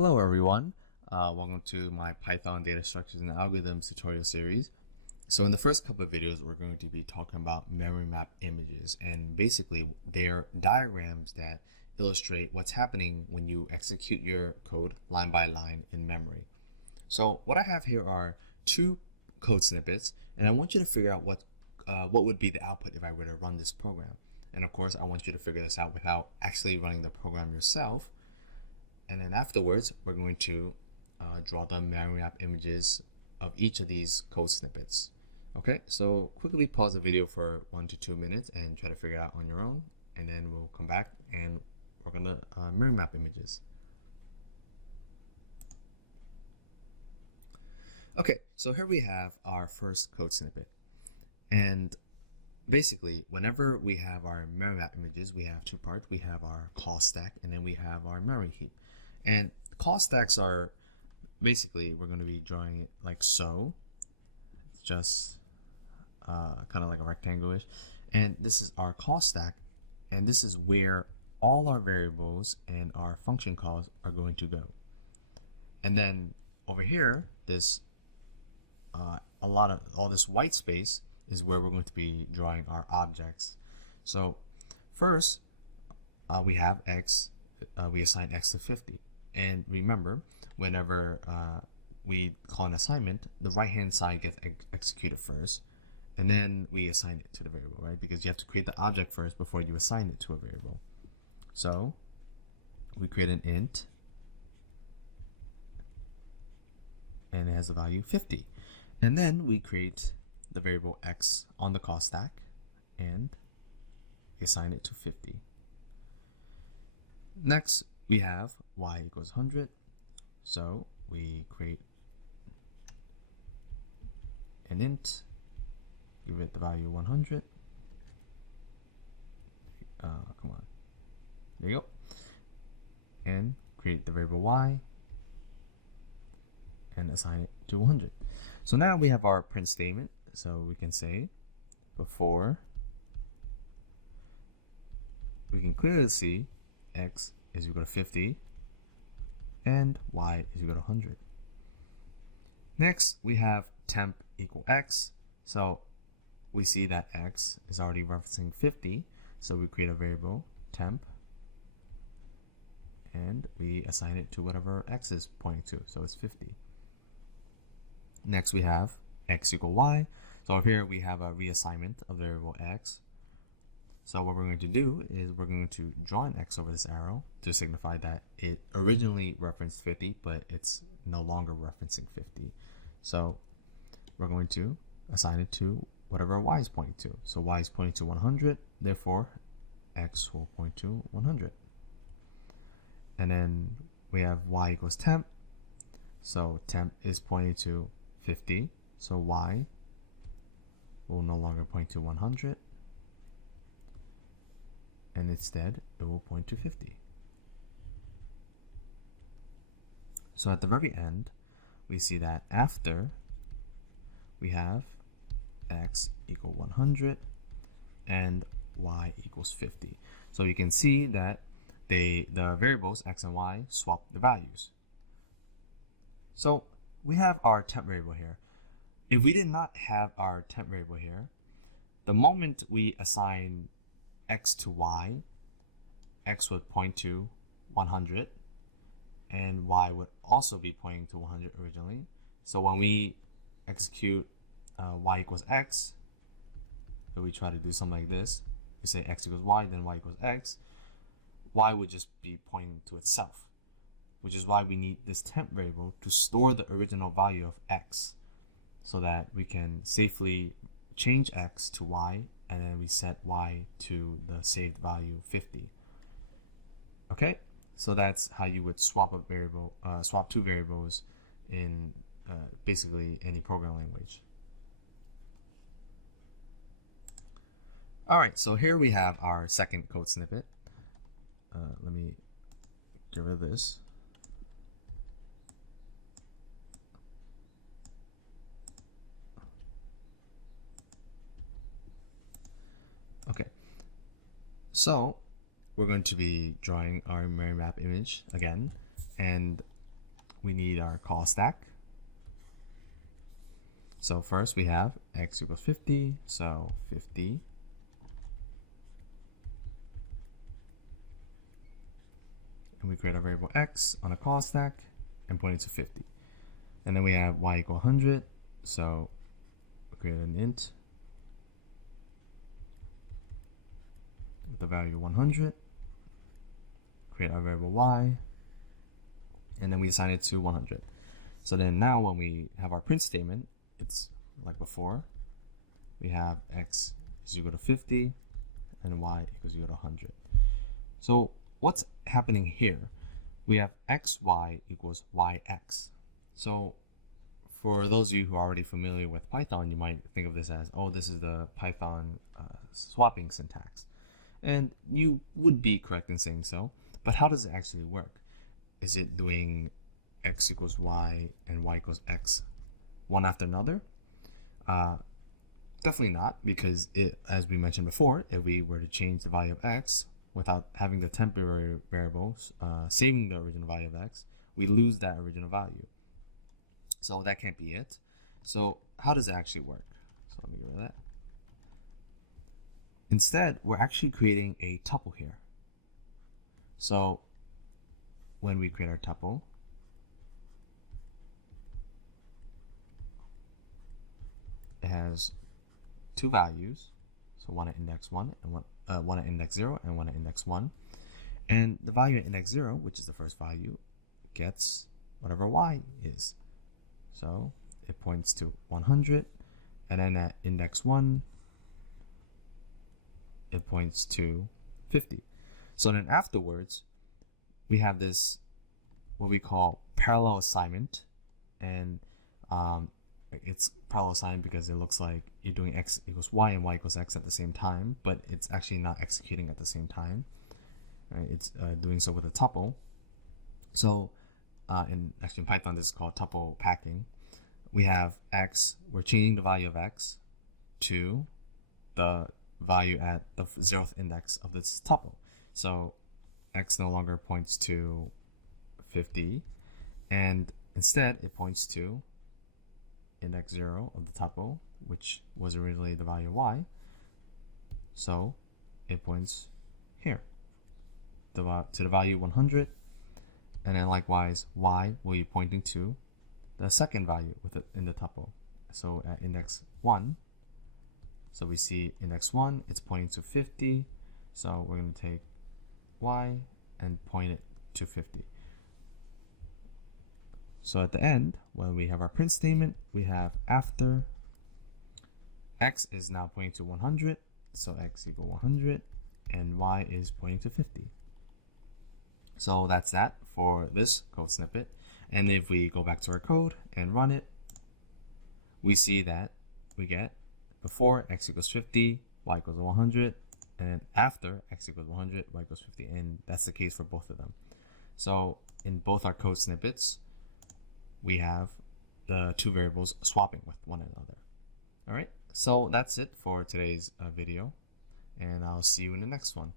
Hello everyone, welcome to my Python data structures and algorithms tutorial series. So in the first couple of videos we're going to be talking about memory map images, and basically they're diagrams that illustrate what's happening when you execute your code line by line in memory. So what I have here are two code snippets, and I want you to figure out what would be the output if I were to run this program. And of course I want you to figure this out without actually running the program yourself. And then afterwards, we're going to draw the memory map images of each of these code snippets. Okay, so quickly pause the video for 1 to 2 minutes and try to figure it out on your own. And then we'll come back and work on the memory map images. Okay, so here we have our first code snippet. And basically, whenever we have our memory map images, we have two parts. We have our call stack, and then we have our memory heap. And call stacks are basically, we're going to be drawing it like so. It's just kind of like a rectangle-ish. And this is our call stack, and this is where all our variables and our function calls are going to go. And then over here, this all this white space is where we're going to be drawing our objects. So first, we have x. We assign x to 50. And remember, whenever we call an assignment, the right-hand side gets executed first, and then we assign it to the variable, right? Because you have to create the object first before you assign it to a variable. So we create an int, and it has the value 50. And then we create the variable x on the call stack, and assign it to 50. Next, we have y equals 100, so we create an int, give it the value 100. Come on, there you go, and create the variable y and assign it to 100. So now we have our print statement, so we can say before, we can clearly see x is equal to 50 and y is equal to 100. Next, we have temp equal x. So we see that x is already referencing 50, so we create a variable temp and we assign it to whatever x is pointing to, so it's 50. Next, we have x equal y. So over here we have a reassignment of the variable x. So what we're going to do is we're going to draw an x over this arrow to signify that it originally referenced 50, but it's no longer referencing 50. So we're going to assign it to whatever y is pointing to. So y is pointing to 100, therefore x will point to 100. And then we have y equals temp. So temp is pointing to 50, so y will no longer point to 100. And instead it will point to 50. So at the very end, we see that after we have x equal 100 and y equals 50. So you can see that the variables x and y swap the values. So we have our temp variable here. If we did not have our temp variable here, the moment we assign x to y, x would point to 100 and y would also be pointing to 100 originally. So when we execute y equals x, so we try to do something like this, we say x equals y, then y equals x, y would just be pointing to itself, which is why we need this temp variable to store the original value of x so that we can safely change x to y, and then we set y to the saved value 50. Okay, so that's how you would swap a variable, swap two variables in basically any program language. All right, so here we have our second code snippet. Let me get rid of this. Okay, so we're going to be drawing our memory map image again, and we need our call stack. So first we have x equals 50, so 50. And we create a variable x on a call stack and point it to 50. And then we have y equal 100, so we create an int with the value 100, create our variable y, and then we assign it to 100. So then now when we have our print statement, it's like before. We have x is equal to 50 and y equals equal to 100. So what's happening here? We have xy equals yx. So for those of you who are already familiar with Python, you might think of this as, oh, this is the Python swapping syntax. And you would be correct in saying so, but how does it actually work? Is it doing x equals y and y equals x one after another? Definitely not, because as we mentioned before, if we were to change the value of x without having the temporary variables, saving the original value of x, we lose that original value. So that can't be it. So how does it actually work? So let me get rid of that. Instead, we're actually creating a tuple here. So when we create our tuple, it has two values, so one at index 1 and one at index 0 and one at index 1. And the value at index 0, which is the first value, gets whatever y is. So it points to 100, and then at index 1, it points to 50. So then afterwards, we have this, what we call parallel assignment, and it's parallel assignment because it looks like you're doing x equals y and y equals x at the same time, but it's actually not executing at the same time. Right? It's doing so with a tuple. So in Python, this is called Tuple Packing. We have x, we're changing the value of x to the value at the 0th index of this tuple. So x no longer points to 50, and instead it points to index 0 of the tuple, which was originally the value y. So it points here to the value 100, and then likewise y will be pointing to the second value in the tuple. So at index 1, so we see index 1, it's pointing to 50, so we're going to take y and point it to 50. So at the end, when we have our print statement, we have after x is now pointing to 100, so x equal 100, and y is pointing to 50. So that's that for this code snippet. And if we go back to our code and run it, we see that we get before x equals 50, y equals 100, and then after x equals 100, y equals 50, and that's the case for both of them. So in both our code snippets, we have the two variables swapping with one another. All right, so that's it for today's video, and I'll see you in the next one.